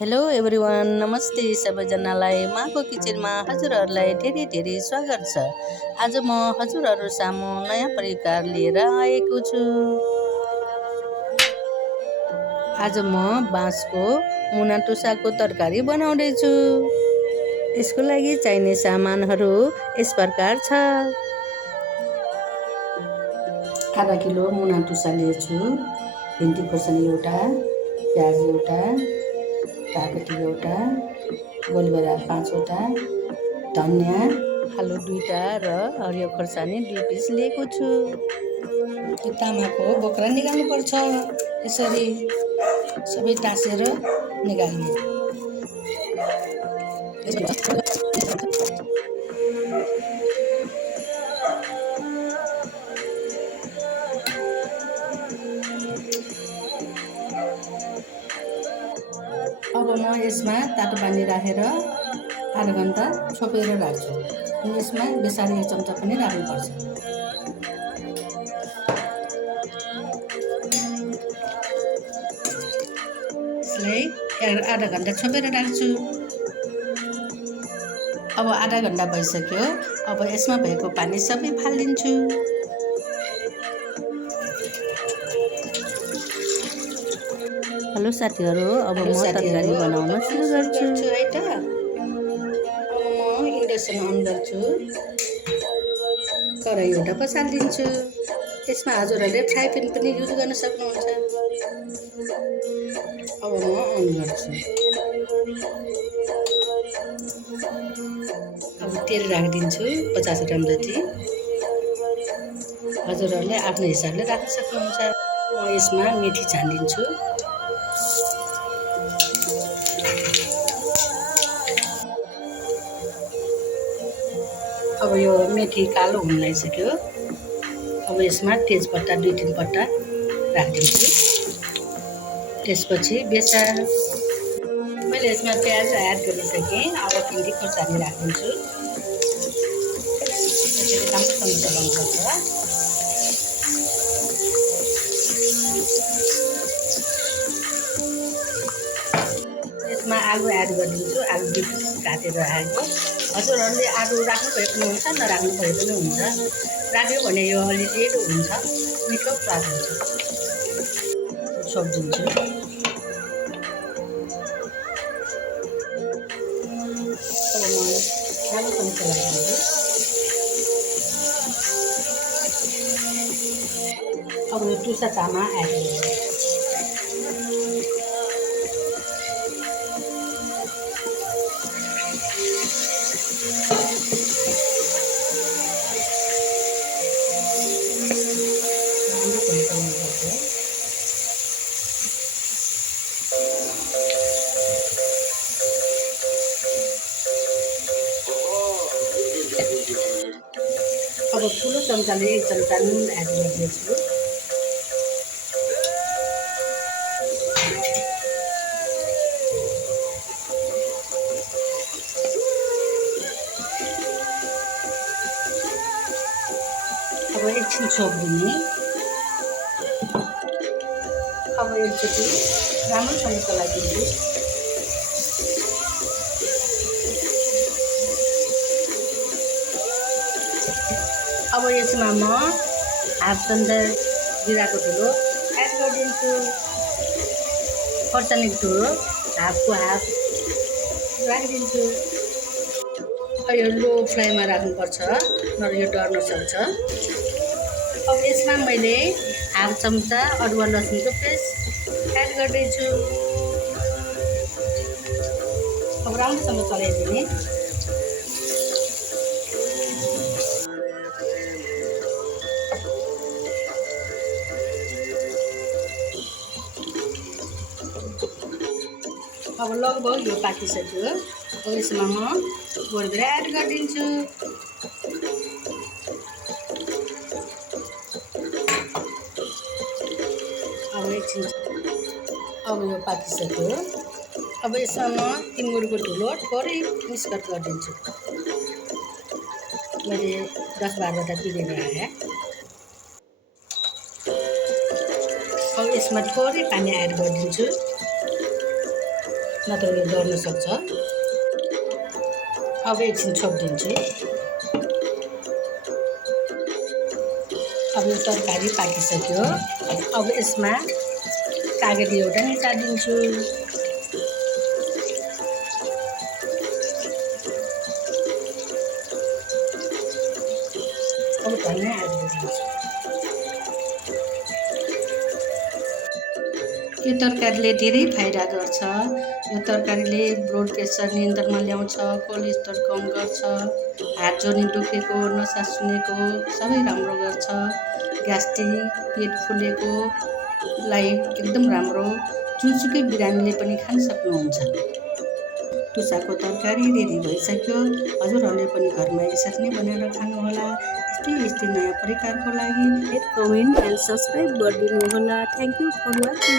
Hello everyone, नमस्ते सबैजनालाई। माको किचनमा हजुरहरूलाई धेरै धेरै स्वागत छ। आज म हजुरहरू सामु नयाँ परिकार लिएर आएको छु। आज म बाँसको मुना टुसाको तरकारी बनाउँदै छु। यसको लागि चाहिने सामानहरू यस प्रकार छ। आधा किलो मुना टुसा लिएछु, भिन्डी खोर्सानी एउटा, प्याज एउटा, काकटी एउटा, गोलबेरा 5 वटा, धनियाँ, आलु 2टा र हरियो खोर्सानी 2 पिस लिएको छु। यो तामाको बोक्रा निकाल्नुपर्छ। यसरी सबै टाँसेर निकाल्ने। अब म यसमा तातो पानी राखेर आधा घन्टा छोपेर राख्छु। अनि यसमा बेसारी 1 चम्चा पनि राख्नुपर्छ। यसलाई आधा घन्टा छोपेर राख्छु। अब आधा घन्टा भइसक्यो। अब यसमा भएको पानी सबै फालिदिन्छु। हेलो साथीहरू, अब म तरकारी बनाउन सुरु गर्छु है त। अब म इन्डक्सन अन गर्छु। कराई एउटा बसालिदिन्छु। यसमा हजुरहरूले फ्राई प्यान पनि युज गर्न सक्नुहुन्छ। अब म अन गर्छु। अब तेल राखिदिन्छु 50 ग्राम जति। हजुरहरूले आफ्नो हिसाबले राख्न सक्नुहुन्छ। म यसमा मेथी छानिदिन्छु। अब यो मेथी कालो हुन लागिसक्यो। अब यसमा तेजपत्ता 2-3 पत्ता राखिदिन्छु। त्यसपछि बेसार मैले यसमा प्याज एड गरिसकेँ। अब भिन्डी खोर्सानी राखिदिन्छु। त्यसरी राम्रोसँग चलाउनुपर्छ। यसमा आलु एड गरिदिन्छु। आलु 2 पिस काटेर राखेको। हजुरहरूले आलु राख्नु भए पनि हुन्छ, नराख्नु भए पनि हुन्छ। राख्यो भने यो अलि रेडो हुन्छ, मिठो स्वाद हुन्छ। छोपिदिन्छु। अब म राम्रोसँग चलाइदिन्छु। अब यो टुसा तामा एड गर्छु। अब ठुलो चम्चाले 1 चम्चा नुन एड गरिदिन्छु। अब एकछिन छोपिदिने। अब एकचोटि राम्रोसँग चलाइदिन्छु। अब यसमा म हाफ चम्चा जिराको धुलो एड गरिदिन्छु। खोर्सानीको धुलो हाफको हाफ राखिदिन्छु। यो लो फ्लेममा राख्नुपर्छ, नत्र यो डढ्न सक्छ। अब यसमा मैले हाफ चम्चा अदुवा लसुनको पेस्ट एड गर्दैछु। अब राम्रोसँग चलाइदिने। अब लगभग यो पाकिसक्यो। अब यसमा म गोलबेरा एड गरिदिन्छु। अब एकछिन अब यो पाकिसक्यो। अब यसमा म टिमुरको धुलो थोरै मिक्स गरिदिन्छु। मैले 10-12 वटा पिलेर राखेँ। अब यसमा थोरै पानी एड गरिदिन्छु। नत्र यो डढ्न सक्छ। अब एकछिन छोपिदिन्छु। अब यो तरकारी पाकिसक्यो। अब यसमा कागती एउटा निचारिदिन्छु। अब धनियाँ हालिदिन्छु। यो तरकारीले धेरै फाइदा गर्छ। यो तरकारीले ब्लड प्रेसर नियन्त्रणमा ल्याउँछ, कोलेस्ट्रोल कम गर्छ, हात जोड्नी दुखेको, नसा सुनेको सबै राम्रो गर्छ। ग्यास्ट्रिक, पेट फुलेकोलाई एकदम राम्रो। जुनसुकै बिरामीले पनि खान सक्नुहुन्छ। टुसाको तरकारी रेडी भइसक्यो। हजुरहरूले पनि घरमा यसरी नै बनाएर खानुहोला। यस्तै नयाँ प्रकारको लागि कमेन्ट एन्ड सब्सक्राइब गरिदिनुहोला। Thank you for watching.